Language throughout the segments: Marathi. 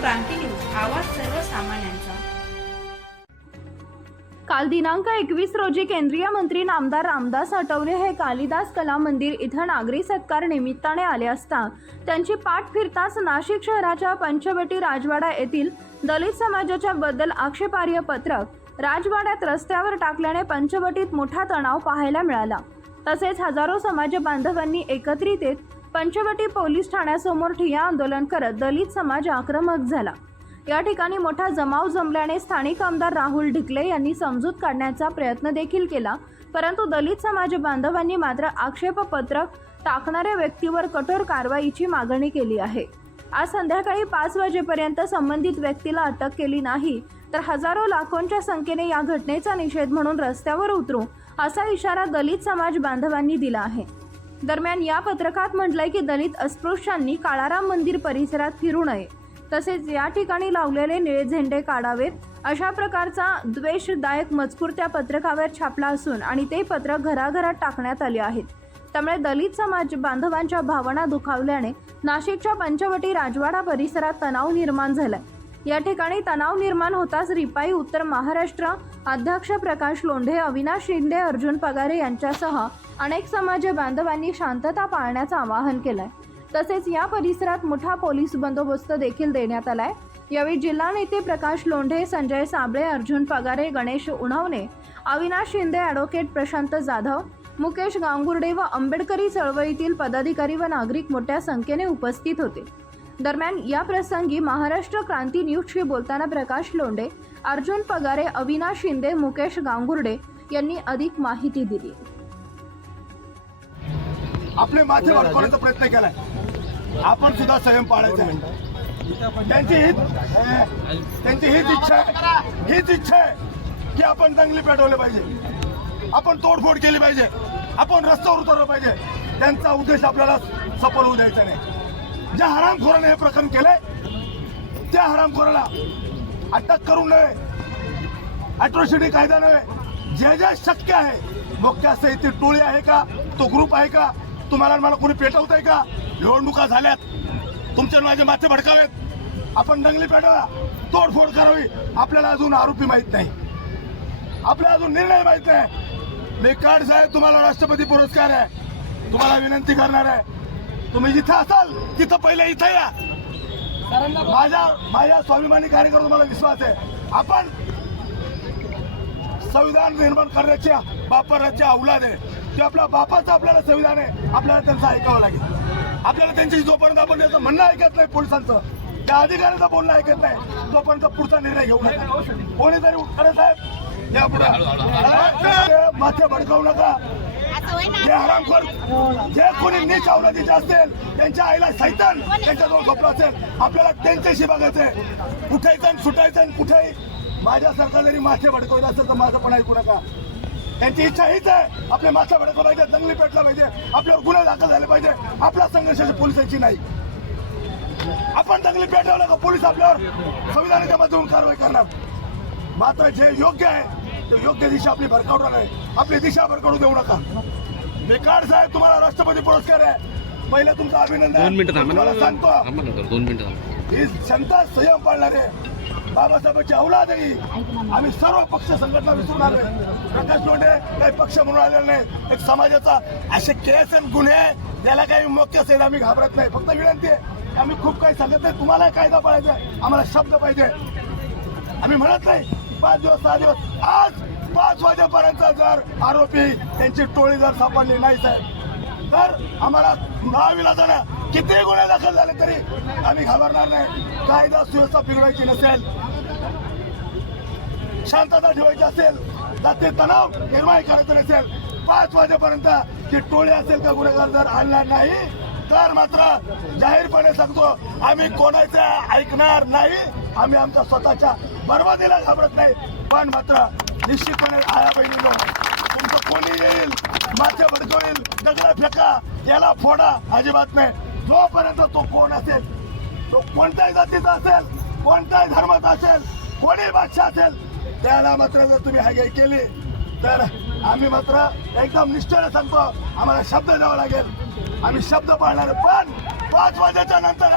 क्रांती न्यूज आवाज सर्वसामान्यांचा. काल दिनांक एकवीस रोजी केंद्रीय मंत्री नामदार रामदास आठवले हे कालिदास कला मंदिर इथं नागरी सत्कार निमित्ताने आले असता त्यांची पाठ फिरताच नाशिक शहराच्या पंचवटी राजवाडा येथील दलित समाजाच्या बद्दल आक्षेपार्ह पत्रक राजवाड्यात रस्त्यावर टाकल्याने पंचवटीत मोठा तणाव पाहायला मिळाला. तसेच हजारो समाज बांधवांनी एकत्रित येत पंचवटी पोलीस ठाण्यासमोर ठिय्या आंदोलन करत दलित समाज आक्रमक झाला. या ठिकाणी मोठा जमाव जमल्याने स्थानिक आमदार राहुल ढिकले यांनी समजूत काढण्याचा प्रयत्न देखील केला. परंतु दलित समाज बांधवांनी मात्र आक्षेपपत्रक टाकणाऱ्या व्यक्तीवर कठोर कारवाईची मागणी केली आहे. आज संध्याकाळी पाच वाजेपर्यंत संबंधित व्यक्तीला अटक केली नाही तर हजारो लाखोंच्या संख्येने या घटनेचा निषेध म्हणून रस्त्यावर उतरू असा इशारा दलित समाज बांधवांनी दिला आहे. दरम्यान या पत्रकात म्हटलंय की दलित अस्पृश्यांनी काळाराम मंदिर परिसरात फिरू नये तसेच या ठिकाणी लावलेले निळे झेंडे काढावेत. अशा प्रकारचा द्वेषदायक मजकूर त्या पत्रकावर छापला असून आणि ते पत्रक घराघरात टाकण्यात आले आहेत. त्यामुळे दलित समाज बांधवांच्या भावना दुखावल्याने नाशिकच्या पंचवटी राजवाडा परिसरात तणाव निर्माण झालाय. या ठिकाणी तणाव निर्माण होताच रिपाई उत्तर महाराष्ट्र अध्यक्ष प्रकाश लोंढे अविनाश शिंदे अर्जुन पगारे यांच्यासह अनेक समाज बांधवांनी शांतता पाळण्याचं आवाहन केलंय. तसेच या परिसरात मोठा पोलीस बंदोबस्त देखील देण्यात आलाय. यावेळी जिल्हा नेते प्रकाश लोंढे संजय साबळे अर्जुन पगारे गणेश उणवणे अविनाश शिंदे ॲडव्होकेट प्रशांत जाधव मुकेश गांगुर्डे व आंबेडकरी चळवळीतील पदाधिकारी व नागरिक मोठ्या संख्येने उपस्थित होते. दरम्यान या प्रसंगी महाराष्ट्र क्रांती न्यूजशी बोलताना प्रकाश लोंढे अर्जुन पगारे अविनाश शिंदे मुकेश गांगुर्डे यांनी अधिक माहिती दिली. आपले माथे वाढवण्याचा प्रयत्न केलाय. आपण सुद्धा संयम पाळायचा त्यांची हीच त्यांची हीच इच्छा आहे. हीच इच्छा आहे की आपण दंगली पेटवले पाहिजे. आपण तोडफोड केली पाहिजे. आपण रस्त्यावर उतरलं पाहिजे. त्यांचा उद्देश आपल्याला सफल होऊ द्यायचा नाही. ज्या हरामखोराने हे प्रकरण केलंय त्या हरामखोराला अटक करू नये. अॅट्रॉसिटी कायदा नव्हे जे जे शक्य आहे मोक्या ती टोळी आहे का तो ग्रुप आहे का तुम्हाला मला कोणी पेटवत आहे का निवडणुका झाल्यात तुमचे माझे माथे भडकावेत. आपण दंगली पेटवा तोडफोड करावी आपल्याला अजून आरोपी माहीत नाही. आपल्याला अजून निर्णय माहीत नाही. मी कार्ड साहेब तुम्हाला राष्ट्रपती पुरस्कार आहे. तुम्हाला विनंती करणार आहे. तुम्ही जिथं असाल तिथं पहिले इथं या. माझ्या माझ्या स्वाभिमानी कार्यक्रम मला विश्वास आहे. आपण संविधान निर्माण करण्याच्या बापराच्या अवलाद आहे. ते आपल्या बापाचं आपल्याला संविधान आहे. आपल्याला त्यांचं ऐकावं लागेल. आपल्याला त्यांची जोपर्यंत आपण त्याचं म्हणणं ऐकत नाही पोलिसांचं त्या अधिकाऱ्याचं बोलणं ऐकत नाही तोपर्यंत पुढचा निर्णय घेऊ नका. कोणीतरी उत्तरे साहेब. या पुढे. माथे भडकावू नका. जे हरामखोर जे कोणी नीच अवलादीचे असतील त्यांच्या आईला सैतान त्यांच्याजवळ झोपला असेल आपल्याला त्यांच्याशी बघायचंय. उठायचं सुटायचं आणि कुठेही माझ्या जरी माथे भडकवत असेल तर माझं पण ऐकू नका. त्यांची इच्छा हीच आहे आपले मासे भडकवायचे पाहिजे दंगली पेटला पाहिजे आपल्यावर गुन्हे दाखल झाले पाहिजे आपला संघर्षाची पोलिसांची नाही. आपण दंगली पेटवलं का पोलीस आपल्यावर संविधानाच्या माध्यमातून कारवाई करणार? मात्र जे योग्य आहे ते योग्य दिशा आपली भरकावणार आहे आपली दिशा भरकावू देऊ नका. बेकार साहेब तुम्हाला राष्ट्रपती पुरस्कार आहे. पहिलं तुमचं अभिनंदन. दोन मिनिटं थांबा तुम्हाला ना सांगतो. थांबा ना जरा, दोन मिनिटं थांबा. ही जनता संयम पाळणारे बाबासाहेबांची औलाद आहे ही. आम्ही सर्व पक्ष संघटना विसरून आलोय. प्रकाश लोंढे काही पक्ष म्हणून आलेला नाही एक समाजाचा असे केस आणि गुन्हे याला काही मोठे असेल आम्ही घाबरत नाही. फक्त विनंती आहे आम्ही खूप काही सांगत नाही. तुम्हाला कायदा पाळायचा आहे. आम्हाला शब्द पाहिजे. आम्ही म्हणत नाही. पाच दिवस सहा दिवस. आज पाच वाजेपर्यंत जर आरोपी त्यांची टोळी जर सापडली नाही साहेब तर आम्हाला नाविलाजानं किती गुन्हे दाखल झाले तरी आम्ही घाबरणार नाही. कायदा सुव्यवस्था बिघडायची नसेल शांतता ठेवायची असेल तर ते तणाव निर्माण करायचं नसेल पाच वाजेपर्यंत ती टोळी असेल का गुन्हेगार जर आणणार नाही तर मात्र जाहीरपणे सांगतो आम्ही कोणाचं ऐकणार नाही आम्ही आमच्या स्वतःच्या बर्बादीला घाबरत नाही. पण मात्र निश्चितपणे आया बहिणीनो तुमचं कोणी येईल माथे भडकवेल दगडा फेका याला फोडा अजिबात नाही जोपर्यंत तो कोण असेल तो कोणत्याही जातीचा असेल कोणत्याही धर्माचा असेल कोणी भाषा असेल त्याला मात्र जर तुम्ही हागेई केली तर आम्ही मात्र एकदम निष्ठेने सांगतो आम्हाला शब्द द्यावा लागेल. आम्ही शब्द पाळणार पण पाच वाजेच्या नंतर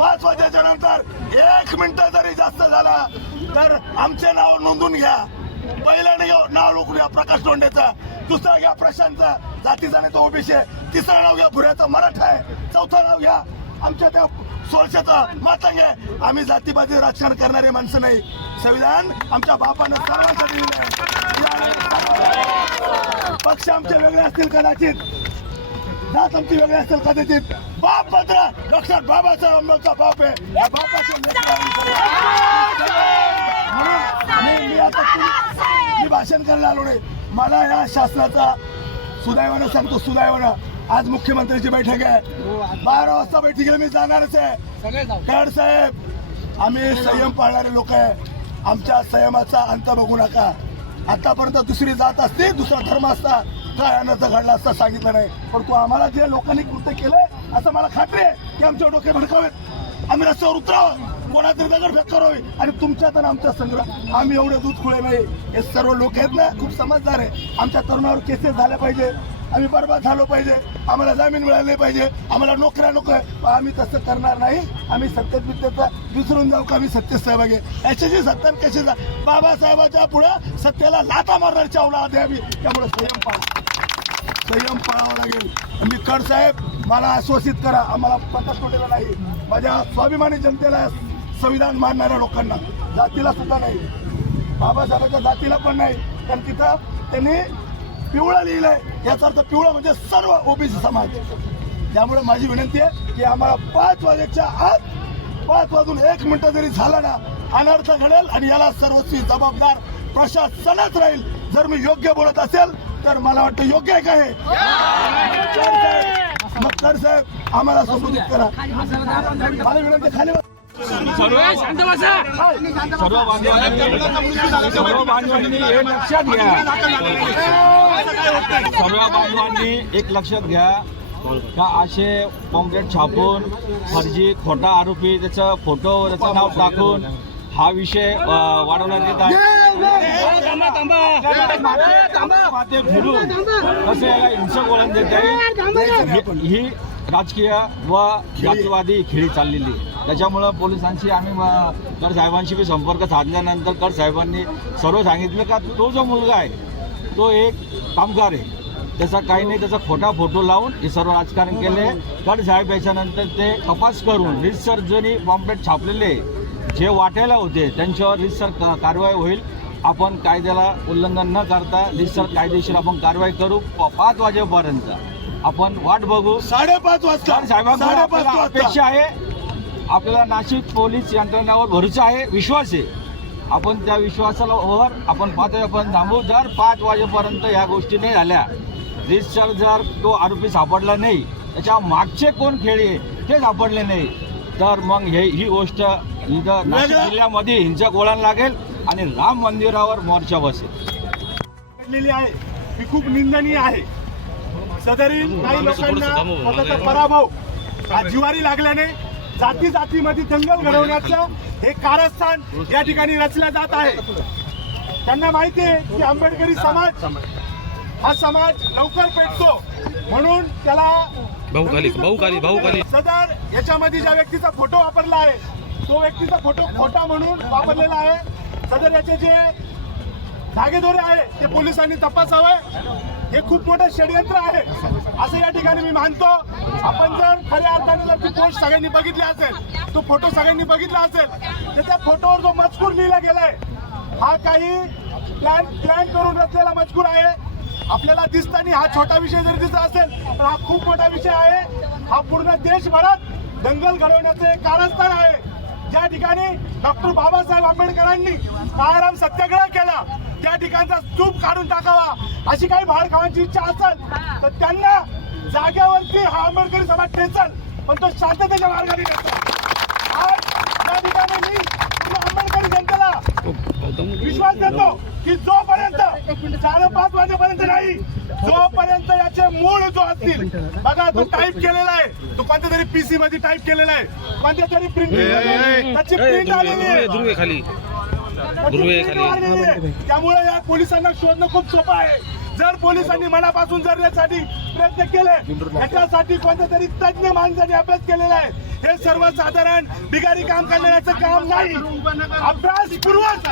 पाच वाजेच्या नंतर एक मिनिट जरी जास्त झाला तर आमचे नाव नोंदून घ्या. पहिलं नाव नाव घ्या प्रकाश तोंडेचं. दुसरं घ्या प्रशांतचा. जातीचा नाही तो ओबीसी आहे. तिसरं नाव घ्या भुऱ्याचा मराठा आहे. चौथं नाव घ्या आमच्या त्या सोळशाचा. मातंग आहे. आम्ही जातीपाती राजकारण करणारे माणसं नाही. संविधान आमच्या बापानं सर्वांसाठी दिलं आहे. पक्ष आमचे वेगळे असतील कदाचित. जात आमची वेगळी असतील कदाचित. बाप मात्र डॉक्टर बाबासाहेब आंबेडकर बाप आहे. या बापाचे मी- आता मी भाषण करायला आलो नाही. मला या शासनाचा सुदैवानं सांगतो सुदैवानं. आज मुख्यमंत्र्यांची बैठक आहे. बारा वाजता बैठकीला मी जाणारच आहे. खड साहेब आम्ही संयम पाळणारे लोक आहे. आमच्या संयमाचा अंत बघू नका. आतापर्यंत दुसरी जात असते दुसरा धर्म असता. काय अनर्थ घडला असता सांगितलं नाही. पण तू आम्हाला जे लोकांनी कृत्य केलंय असं मला खात्री आहे की आमच्या डोके भडकावेत. आम्ही रस्त्यावर उतरावं. कोणातरी दगडफेक करावी आणि तुमच्यात आणि आमच्या संग्रह आम्ही एवढे दूध खुळे नाही. हे सर्व लोक आहेत ना खूप समजदार आहे. आमच्या तरुणावर केसेस झाल्या पाहिजे. आम्ही बरबाद झालो पाहिजे. आम्हाला जामीन मिळाले पाहिजे. आम्हाला नोकऱ्या नको आहे आम्ही तसं करणार नाही. आम्ही सत्तेत बित्तेचा विसरून जाऊ का? आम्ही सत्तेत सहभागी याच्याशी सत्ता कशी जा बाबासाहेबाच्या पुढे सत्तेला लाथा मारणार चावला आधी आम्ही. त्यामुळे स्वयं पाळा संयम पाळावा लागेल. मी कड साहेब मला आश्वासित करा आम्हाला प्रकाश कोटेला नाही. माझ्या स्वाभिमानी जनतेला संविधान मानणाऱ्या लोकांना जातीला सुद्धा नाही. बाबासाहेबांच्या जातीला पण नाही. कारण तिथं त्यांनी पिवळं लिहिलंय. याचा अर्थ पिवळं म्हणजे सर्व ओबीसी समाज. त्यामुळे माझी विनंती आहे की आम्हाला पाच वाजेच्या आत पाच वाजून एक मिनटं जरी झाला ना अनर्थ घडेल आणि याला सर्वस्वी जबाबदार प्रशासनच राहील. जर मी योग्य बोलत असेल तर मला वाटतं योग्य आहे का हे? मतदार साहेब, आम्हाला संबोधित करा. मला विनंती खाली सर्व बांधवांनी हे लक्षात घ्या सर्व बांधवांनी एक लक्षात घ्या का असे पॉम्पलेट छापून फर्जी खोटा आरोपी त्याचं फोटो त्याचं नाव टाकून हा विषय वाढवण्यात येत आहे. फिरून कसं याला हिंसक वळण देत आहे. ही- राजकीय व जातीवादी खेळी चाललेली आहे. त्याच्यामुळं पोलिसांशी आम्ही कर साहेबांशी बी संपर्क साधल्यानंतर कर साहेबांनी सर्व सांगितलं का तो जो मुलगा आहे तो एक कामगार आहे. त्याचा काही नाही त्याचा खोटा फोटो लावून हे सर्व राजकारण केले कर साहेब याच्यानंतर ते तपास करून रितसर जणी पॉम्पलेट छापलेले जे वाटायला होते त्यांच्यावर रितसर कारवाई होईल. आपण कायद्याला उल्लंघन न करता रितसर कायदेशीर आपण कारवाई करू. पाच वाजेपर्यंत. आपण वाट बघू. साडेपाच वाजता. आपल्याला अपेक्षा आहे. आपल्याला नाशिक पोलीस यंत्रणेवर भरोसा आहे विश्वास आहे. आपण त्या विश्वासाला वर आपण पाच वाजेपर्यंत थांबू. जर पाच वाजेपर्यंत या गोष्टी नाही झाल्या रितसर जर तो आरोपी सापडला नाही त्याच्या मागचे कोण खेळी आहे ते सापडले नाही. तर मग हे ही गोष्ट इथं नाशिक जिल्ह्यामध्ये हिंसक वळण लागेल आणि राम मंदिरावर मोर्चा बसेल. आहे. ही खूप निंदनीय आहे. सदरील काही लोकांना पराभव हा जिवारी लागल्याने जाती जातीमध्ये दंगल घडवण्याचं हे कारस्थान या ठिकाणी रचलं जात आहे. त्यांना माहिती आहे की आंबेडकरी समाज हा समाज. लवकर पेटतो. म्हणून त्याला सदर याच्यामध्ये ज्या व्यक्तीचा फोटो वापरला आहे तो व्यक्तीचा फोटो खोटा म्हणून वापरलेला आहे. सदर याचे जे धागेदोरे आहे ते पोलिसांनी तपासावे. हे खूप मोठं षडयंत्र आहे. असं या ठिकाणी मी मानतो. आपण जर खऱ्या अर्थाने जर ती पोस्ट सगळ्यांनी बघितली असेल तो फोटो सगळ्यांनी बघितला असेल तर त्या फोटोवर जो मजकूर लिहिला गेलाय हा काही प्लॅन प्लॅन करून रचलेला मजकूर आहे. आपल्याला दिसताना हा छोटा विषय जरी दिसत असेल तर हा खूप मोठा विषय आहे. हा पूर्ण देशभरात दंगल घडवण्याचे एक कारस्थान आहे. ज्या ठिकाणी डॉक्टर बाबासाहेब आंबेडकरांनी काळाराम सत्याग्रह केला त्या ठिकाणचा चूप काढून टाकावा अशी काही भाड खावायची इच्छा असेल तर त्यांना जाग्यावरती हा आंबेडकरी समाज ठेचल पण तो शांततेच्या मार्गाने आज या ठिकाणी मी आंबेडकरी जनतेला विश्वास देतो. की जोपर्यंत चार पाच वाजेपर्यंत नाही जोपर्यंत याचे मूळ जो असतील बघा तो टाईप केलेला आहे. तो कोणत्या तरी पीसी मध्ये टाईप केलेला आहे. कोणत्या तरी प्रिंटिंग त्याची प्रिंट आलेली आहे. खाली. त्यामुळे या पोलिसांना शोधणं खूप सोपं आहे. जर पोलिसांनी मनापासून जर यासाठी प्रयत्न केले याच्यासाठी कोणत्या तरी तज्ञ माणसाने अभ्यास केलेला आहे. हे सर्वसाधारण बिगारी काम करण्याचं काम नाही. अभ्यासपूर्वक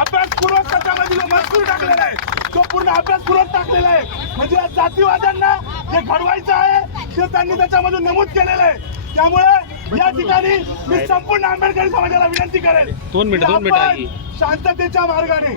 अभ्यासपूर्वक त्याच्यामध्ये जो मजकूर टाकलेला आहे तो पूर्ण अभ्यासपूर्वक टाकलेला आहे. म्हणजे या जातीवाद्यांना जे घडवायचं आहे ते त्यांनी त्याच्यामधून नमूद केलेलं आहे. त्यामुळे या ठिकाणी मी संपूर्ण आंबेडकरी समाजाला विनंती करेन दोन मिनिटं, दोन मिनिटं. शांततेच्या मार्गाने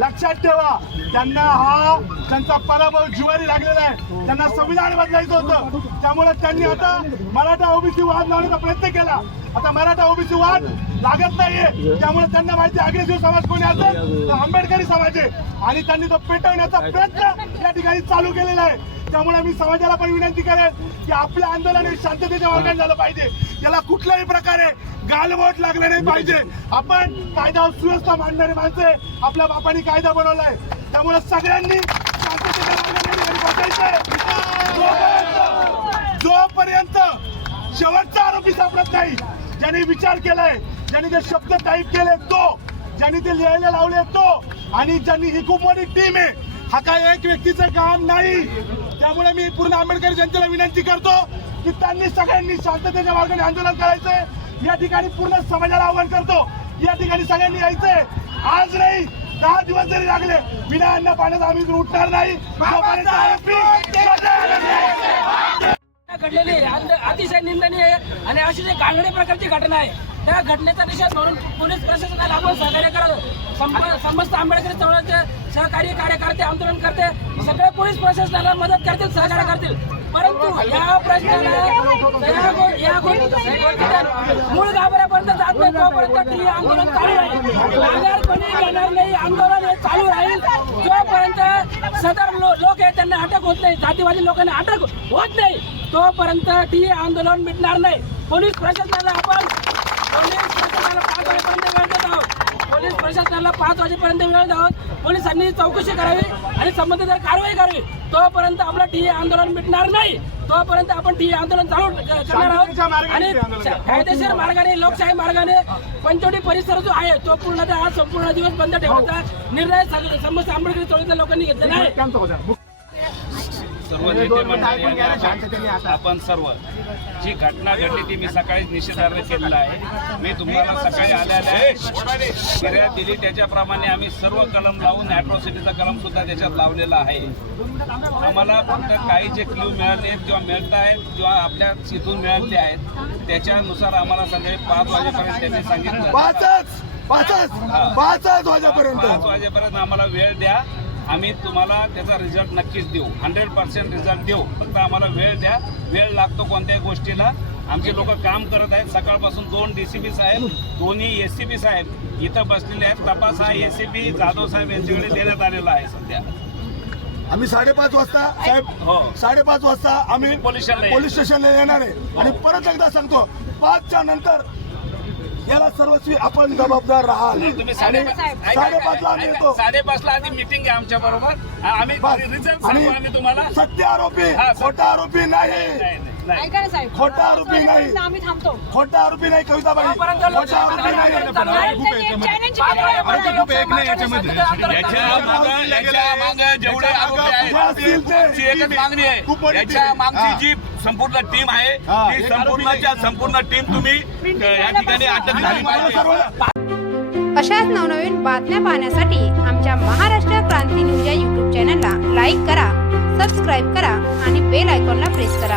लक्षात ठेवा. त्यांना हा त्यांचा पराभव जिवारी लागलेला आहे. त्यांना संविधान बदलायचं होतं. त्यामुळे त्यांनी आता मराठा ओबीसी वाद लावण्याचा प्रयत्न केला. आता मराठा ओबीसी वाद लागत नाहीये. त्यामुळे त्यांना माहिती अग्रेसिव्ह समाज कोणी असेल तर आंबेडकरी समाज आहे. आणि त्यांनी तो पेटवण्याचा प्रयत्न या ठिकाणी चालू केलेला आहे. त्यामुळे मी समाजाला पण विनंती करेन की आपलं आंदोलन हे शांततेच्या मार्गाने झालं पाहिजे. याला कुठल्याही प्रकारे गालबोट लागले नाही पाहिजे. आपण कायदा सुव्यवस्था मांडणारे माणसे आपल्या बापाने कायदा बनवलाय. त्यामुळे सगळ्यांनी शांततेच्या मार्गाने बसायचंय. जोपर्यंत शेवटचा आरोपी सापडत नाही ज्यांनी विचार केलाय ज्यांनी ते शब्द टाईप केले तो ज्यांनी ते लिहायला लावले तो आणि ज्यांनी ही खूप मोठी टीम आहे हा काय एक व्यक्तीचं काम नाही. त्यामुळे मी पूर्ण आंबेडकरी जनतेला विनंती करतो की त्यांनी सगळ्यांनी शांततेच्या मार्गाने आंदोलन करायचंय. या ठिकाणी पूर्ण समाजाला आवाहन करतो या ठिकाणी सगळ्यांनी यायचंय. आज नाही दहा दिवस जरी लागले बिना अन्न पाण्यात आम्ही उठणार नाही. घडलेली आहे. अंध- अतिशय निंदनीय आहे आणि अशी जी घाणेरडी प्रकारची घटना आहे त्या घटनेचा निषेध म्हणून पोलीस प्रशासनाला आपण सहकार्य करत समस्त आंबेडकर चळवळीचे सहकारी कार्यकर्ते आंदोलन करते. सगळे पोलीस प्रशासनाला मदत करतील सहकार्य करतील. परंतु या प्रश्नाला या गो- या मूळ गाभाऱ्यापर्यंत जात नाही. तोपर्यंत ती आंदोलन चालू राहील. माघार कोणी घेणार नाही. आंदोलन हे चालू राहील. जोपर्यंत सदर लोक आहे त्यांना अटक होत नाही. जातीवादी लोकांना अटक होत नाही. तोपर्यंत ती आंदोलन मिटणार नाही पोलीस प्रशासनाला आपण पोलीस प्रशासनाला पाच वाजेपर्यंत वेळ देत आहोत पोलीस प्रशासनाला पाच वाजेपर्यंत वेळ देत आहोत पोलिसांनी चौकशी करावी आणि संबंधित कारवाई करावी तोपर्यंत आपलं टी आंदोलन मिटणार नाही तोपर्यंत आपण टी आंदोलन चालू करणार आहोत आणि कायदेशीर मार्गाने लोकशाही मार्गाने पंचवटी परिसर जो आहे तो पूर्णतः हा संपूर्ण दिवस बंद ठेवण्याचा निर्णय समस्त आंबेडकरी चळवळीतल्या लोकांनी घेतलेला आहे सर्व नेते मंडळी आणि आपण- आपण सर्व. जी घटना घडली ती मी सकाळीच निषेधार्थ केलेला आहे. मी तुम्हाला सकाळी आल्याने फिर्याद दिली. त्याच्याप्रमाणे आम्ही सर्व कलम लावून अॅट्रॉसिटीचा कलम सुद्धा त्याच्यात लावलेला आहे. आम्हाला फक्त काही जे क्ल्यू मिळाले आहेत किंवा मिळत आहेत किंवा आपल्या इथून मिळाले आहेत त्याच्यानुसार आम्हाला सगळे पाच वाजेपर्यंत त्यांनी सांगितलं. पाचच वाजेपर्यंत. पाच वाजेपर्यंत आम्हाला वेळ द्या. आम्ही तुम्हाला त्याचा रिझल्ट नक्कीच देऊ. हंड्रेड पर्सेंट रिझल्ट देऊ. फक्त आम्हाला वेळ द्या. वेळ लागतो कोणत्याही गोष्टीला. आमचे लोक काम करत आहेत. सकाळपासून दोन डी सी पी साहेब दोन्ही एस सी पी साहेब इथं बसलेले आहेत. तपास हा S C P Jadhav saheb यांच्याकडे देण्यात आलेला आहे सध्या. आम्ही साडेपाच वाजता साहेब हो. साडेपाच वाजता आम्ही पोलीस स्टेशनला पोलीस स्टेशनला येणार आहे. आणि परत एकदा सांगतो पाचच्या नंतर याला सर्वस्वी आपण जबाबदार राहाल. तुम्ही आणि साडेपाच साडेपाचला आम्ही येतो. साडेपाचला आधी मिटिंग आहे आमच्या बरोबर. आम्ही. रिझल्ट आम्ही तुम्हाला. सत्य आरोपी खोटा आरोपी नाही. ऐका ना साहेब. खोटा आरोपी नाही. आम्ही थांबतो. खोटा आरोपी नाही खोटा आरोपी केलं याच्या. मागं याच्या मागं जेवढे आरोपी असतील ते- मागणी खूप आहे मोठी याच्या team. मागची जी संपूर्ण टीम आहे हा. ती संपूर्णच्या संपूर्ण टीम तुम्ही अ, या ठिकाणी अटक झाली मला पाहिजे. सर्व अशाच नवनवीन बातम्या पाहण्यासाठी आमच्या महाराष्ट्र क्रांती न्यूज या यूट्यूब चॅनलला लाईक करा सबस्क्राईब करा आणि बेल आयकॉनला प्रेस करा.